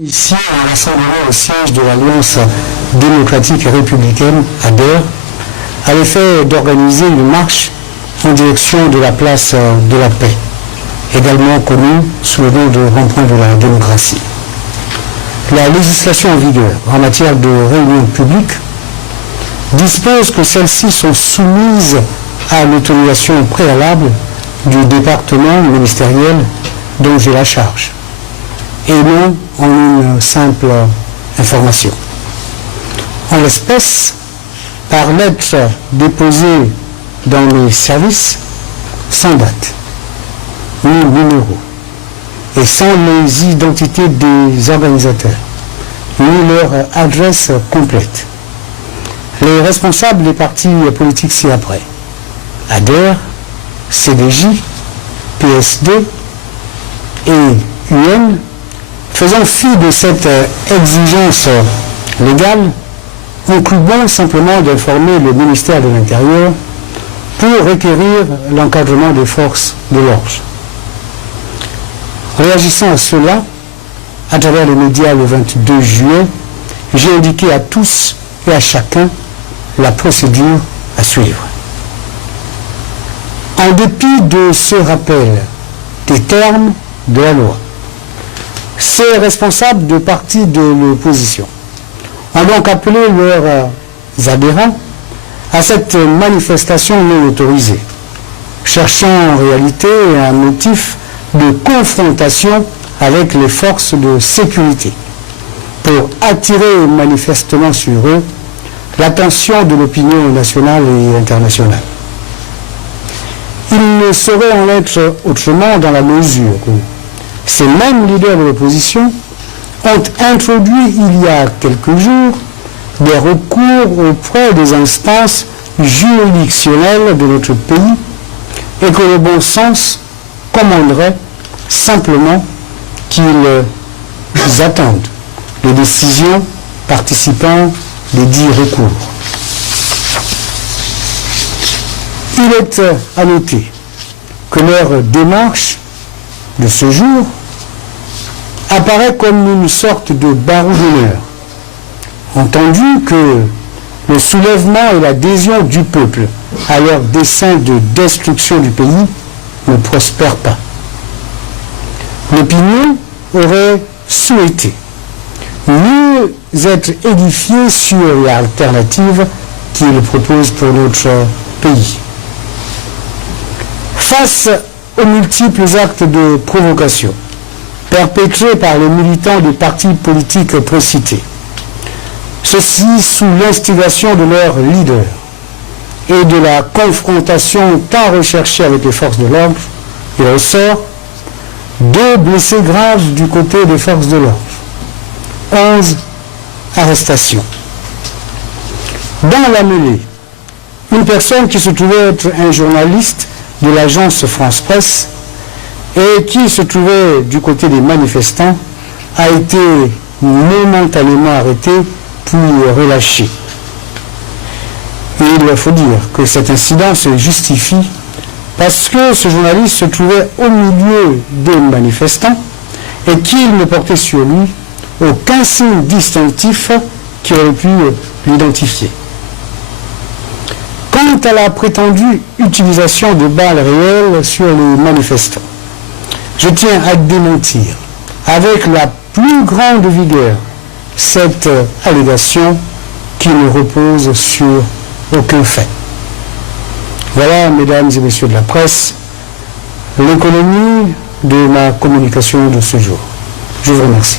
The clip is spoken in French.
Ici, un rassemblement au siège de l'Alliance démocratique et républicaine, ADER, à l'effet d'organiser une marche en direction de la place de la paix, également connue sous le nom de rond-point de la démocratie. La législation en vigueur en matière de réunions publiques dispose que celles-ci sont soumises à l'autorisation préalable du département ministériel dont j'ai la charge, et non en une simple information. En l'espèce, par lettre déposée dans mes services, sans date, ni numéro, et sans les identités des organisateurs, ni leur adresse complète. Les responsables des partis politiques ci-après, ADER, CDJ, PSD et UN, faisant fi de cette exigence légale, ont cru bon simplement d'informer le ministère de l'Intérieur pour requérir l'encadrement des forces de l'ordre. Réagissant à cela, à travers les médias le 22 juillet, j'ai indiqué à tous et à chacun la procédure à suivre. En dépit de ce rappel des termes de la loi, ces responsables de partis de l'opposition ont donc appelé leurs adhérents à cette manifestation non autorisée, cherchant en réalité un motif de confrontation avec les forces de sécurité pour attirer manifestement sur eux l'attention de l'opinion nationale et internationale. Il ne saurait en être autrement dans la mesure où ces mêmes leaders de l'opposition ont introduit il y a quelques jours des recours auprès des instances juridictionnelles de notre pays et que le bon sens commanderait simplement qu'ils attendent les décisions participant des dits recours. Il est à noter que leur démarche de ce jour apparaît comme une sorte de barreau d'honneur, entendu que le soulèvement et l'adhésion du peuple à leur dessein de destruction du pays ne prospèrent pas. L'opinion aurait souhaité mieux être édifiée sur l'alternative qu'il propose pour notre pays. Face aux multiples actes de provocation perpétrés par les militants des partis politiques précités, ceci sous l'instigation de leurs leaders et de la confrontation tant recherchée avec les forces de l'ordre, il ressort 2 blessés graves du côté des forces de l'ordre, 11 arrestations. Dans la mêlée, une personne qui se trouvait être un journaliste de l'agence France Presse et qui se trouvait du côté des manifestants a été momentanément arrêté puis relâché. Et il faut dire que cet incident se justifie parce que ce journaliste se trouvait au milieu des manifestants et qu'il ne portait sur lui aucun signe distinctif qui aurait pu l'identifier. Quant à la prétendue utilisation de balles réelles sur les manifestants, je tiens à démentir avec la plus grande vigueur cette allégation qui ne repose sur aucun fait. Voilà, mesdames et messieurs de la presse, l'économie de ma communication de ce jour. Je vous remercie.